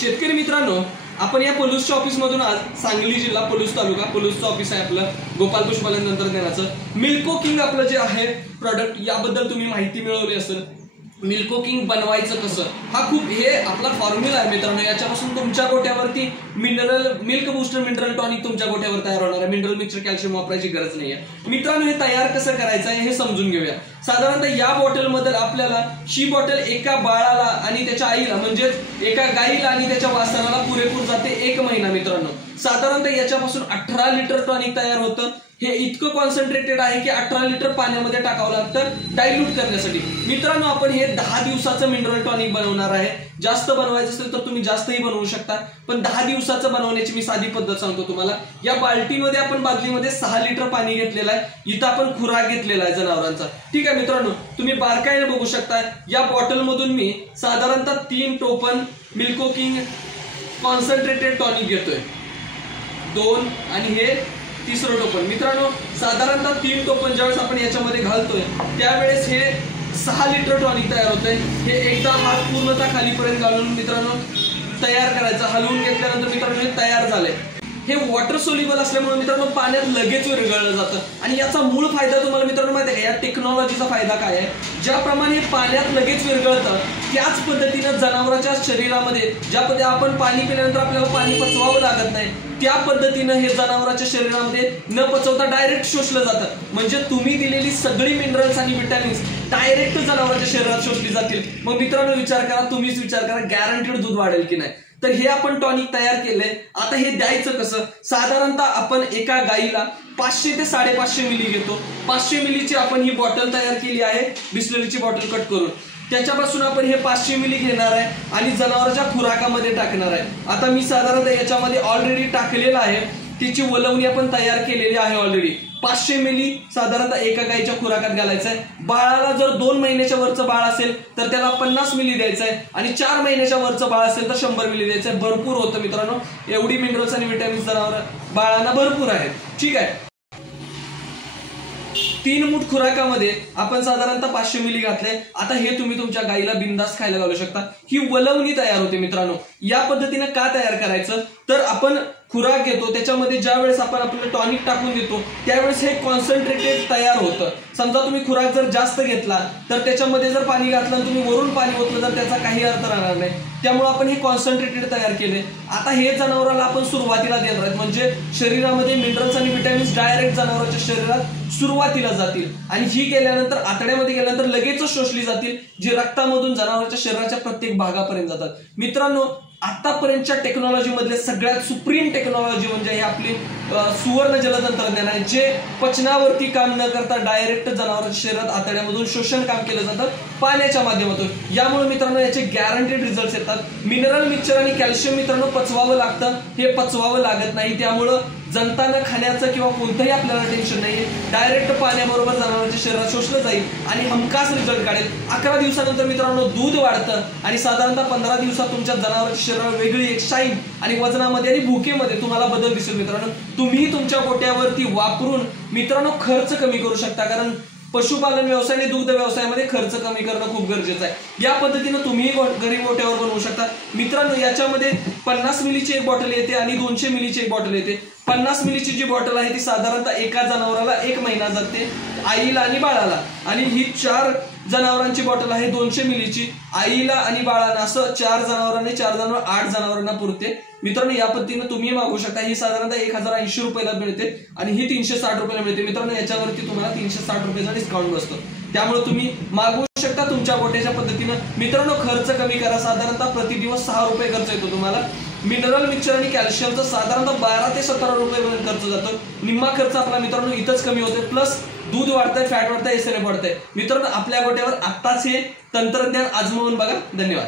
शेतकरी मित्रांनो, आपण या पलूसच्या ऑफिस मधून आज सांगली जिल्हा पलूस तालुका पलूसचं ऑफिस आहे आपलं गोपाल पशुपालन तंत्रज्ञानाचं मिल्को किंग आपलं जे आहे प्रोडक्ट याबद्दल तुम्ही माहिती मिळवली असेल। मिल्को किंग बनवायचं कसं हा खूप हे आपला फॉर्म्युला आहे मित्रांनो। याच्यापासून तुमच्या गोट्यावरती मिल्क बूस्टर मिनरल टॉनिक तुमच्या गोट्यावर तयार होणार आहे। मिनरल मिक्सचर कॅल्शियम वापरायची गरज नाहीये मित्रांनो। हे तयार कसं करायचं आहे हे समजून घेऊया। साधारणतः या बॉटल मध्ये आपल्याला ही बॉटल एका बाळाला आणि त्याच्या आईला म्हणजे एका गाईला आणि त्याच्या वासराला पुरेपूर जाते 1 महिना मित्रांनो। साधारणतः याच्यापासून 18 लिटर टॉनिक तयार होतं। हे इतकं कॉन्सन्ट्रेटेड आहे की 18 लिटर पाण्यामध्ये टाकावं लागतं डायल्यूट करण्यासाठी मित्रांनो। आपण हे 10 दिवसाचं मिनरल टॉनिक बनवणार आहे। जास्त बनवायचं असेल तर तुम्ही जास्तही बनवू शकता, पण 10 दिवसाचं बनवण्याची मी साधी पद्धत सांगतो तुम्हाला। या बाल्टीमध्ये आपण बादलीमध्ये 6 लिटर पाणी घेतलेलं आहे। इथं आपण खुराक घेतलेला आहे जनावरांचा, ठीक आहे मित्रांनो। तुम्ही बारकाईने बघू शकता या बॉटल मधून मी साधारणतः 3 टोपण मिल्को किंग कॉन्सन्ट्रेटेड टॉनिक घेतोय, 2 आणि हे तिसरं टोपण मित्रांनो। साधारणतः 3 टोपण ज्यावेळेस आपण याच्यामध्ये घालतोय त्यावेळेस हे 6 लिटर टॉनिक तयार होतंय। हे एकदा हात पूर्णतः खालीपर्यंत घालून मित्रांनो तयार करायचं। हलवून घेतल्यानंतर मित्रांनो हे तयार झालंय। हे वॉटर सोल्युबल असल्यामुळे मित्रांनो पाण्यात लगेच विरघळलं जातं आणि याचा मूळ फायदा तुम्हाला मित्रांनो माहिती आहे का? या टेक्नॉलॉजीचा फायदा काय आहे? ज्याप्रमाणे पाण्यात लगेच विरघळतं त्याच पद्धतीनं जनावरांच्या शरीरामध्ये ज्या पद्धतीने आपण पाणी पिल्यानंतर आपल्याला पाणी पचवावं लागत नाही त्या पद्धतीनं हे जनावरांच्या शरीरामध्ये न पचवता डायरेक्ट शोषलं जातं। म्हणजे तुम्ही दिलेली सगळी मिनरल्स आणि विटॅमिन्स डायरेक्ट जनावरांच्या शरीरात शोषली जातील। मग मित्रांनो विचार करा, तुम्हीच विचार करा, गॅरंटीड दूध वाढेल की नाही? तर हे आपण टॉनिक तयार केलंय। आता हे द्यायचं कसं? साधारणतः आपण एका गाईला 500 ते 550 मिली घेतो। 500 मिलीची आपण ही बॉटल तयार केली आहे बिस्लरीची बॉटल कट करून। त्याच्यापासून आपण हे 500 मिली घेणार आहे आणि जनावरांच्या खुराकामध्ये टाकणार आहे। आता मी साधारणतः याच्यामध्ये ऑलरेडी टाकलेलं आहे, त्याची वलवणी आपण तयार केलेली आहे ऑलरेडी। 500 मिली साधारणतः एका गाईच्या खुराकात घालायचं आहे। बाळाला जर 2 महिन्याच्या वरचं बाळ असेल तर त्याला 50 मिली द्यायचं आहे आणि 4 महिन्याच्या वरचं बाळ असेल तर 100 मिली द्यायचं आहे। भरपूर होतं मित्रांनो, एवढी मिनरल्स आणि विटॅमिन्स जनावर बाळांना भरपूर आहेत, ठीक आहे। 3 मूठ खुराकामध्ये आपण साधारणतः 500 मिली घातले। आता हे तुम्ही तुमच्या गाईला बिंदास खायला घालू शकता। ही वलवणी तयार होते मित्रांनो। या पद्धतीने का तयार करायचं तर आपण खुराक घेतो त्याच्यामध्ये ज्या वेळेस आपण आपलं टॉनिक टाकून देतो त्यावेळेस हे कॉन्सन्ट्रेटेड तयार होतं। समजा तुम्ही खुराक जर जास्त घेतला तर त्याच्यामध्ये जर पाणी घातलं आणि तुम्ही वरून पाणी ओतलं तर त्याचा काही अर्थ राहणार नाही। त्यामुळे आपण हे कॉन्सन्ट्रेटेड तयार केले। आता हे जनावराला आपण सुरुवातीला देणार आहेत, म्हणजे शरीरामध्ये मिनरल्स आणि विटॅमिन्स डायरेक्ट जनावरांच्या शरीरात सुरुवातीला जातील आणि ही गेल्यानंतर आतड्यामध्ये गेल्यानंतर लगेचच शोषली जातील, जी रक्तामधून जनावरांच्या शरीराच्या प्रत्येक भागापर्यंत जातात। मित्रांनो आतापर्यंतच्या टेक्नॉलॉजी मधले सगळ्यात सुप्रीम टेक्नॉलॉजी म्हणजे हे आपली सुवर्ण जलतंत्रज्ञान आहे, जे पचनावरती काम न करता डायरेक्ट जनावरांच्या शरीरात आतड्यामधून शोषण काम केलं जातं पाण्याच्या माध्यमातून। यामुळे मित्रांनो याचे गॅरंटीड रिझल्ट्स येतात। मिनरल मिक्सचर आणि कॅल्शियम मित्रांनो पचवावं लागतं, हे पचवावं लागत नाही। त्यामुळं जनतानं खाण्याचं किंवा कोणतंही आपल्याला टेन्शन नाही, डायरेक्ट पाण्याबरोबर जनावरांच्या शरीरात शोषलं जाईल आणि हमखास रिझल्ट काढेल। 11 दिवसानंतर मित्रांनो दूध वाढतं आणि साधारणतः 15 दिवसात तुमच्या जनावरांच्या शरीरावर वेगळी एक शाईन आणि वजनामध्ये आणि भुकेमध्ये तुम्हाला बदल दिसेल मित्रांनो। तुम्ही तुमच्या गोट्यावरती वापरून मित्रांनो खर्च कमी करू शकता, कारण पशुपालन व्यवसाय आणि दुग्ध व्यवसायामध्ये खर्च कमी करणं खूप गरजेचं आहे। या पद्धतीनं तुम्ही घरी गोट्यावर बनवू शकता मित्रांनो। याच्यामध्ये 50 मिलीची एक बॉटल येते आणि 200 मिलीची एक बॉटल येते। 50 मिलीची जी बॉटल आहे ती साधारणतः एका जनावराला 1 महिना जाते, आईला आणि बाळाला। आणि ही 4 जनावरांची बॉटल आहे 200 मिलीची, आईला आणि बाळाला असं 4 जनावरांनी 4 जनावर 8 जनावरांना पुरते मित्रांनो। या पद्धतीने तुम्ही मागवू शकता। ही साधारणतः 1080 रुपयाला मिळते आणि ही 360 रुपयाला मिळते मित्रांनो। याच्यावरती तुम्हाला 360 रुपयाचा डिस्काउंट बसतो, त्यामुळे तुम्ही मागवू शकता तुमच्या गोट्याच्या पद्धतीनं मित्रांनो। खर्च कमी करा, साधारणतः प्रति दिवस 6 रुपये खर्च येतो तुम्हाला। मिनरल मिक्सचर आणि कॅल्शियमचा साधारणतः 12 ते 17 रुपयापर्यंत खर्च जातो। निम्मा खर्च आपला मित्रांनो इथंच कमी होतोय, प्लस दूध वाढतंय, फॅट वाढतंय, एसएनएफ वाढतंय मित्रांनो। आपल्या गोट्यावर आत्ताच हे तंत्रज्ञान आजमावून बघा। धन्यवाद।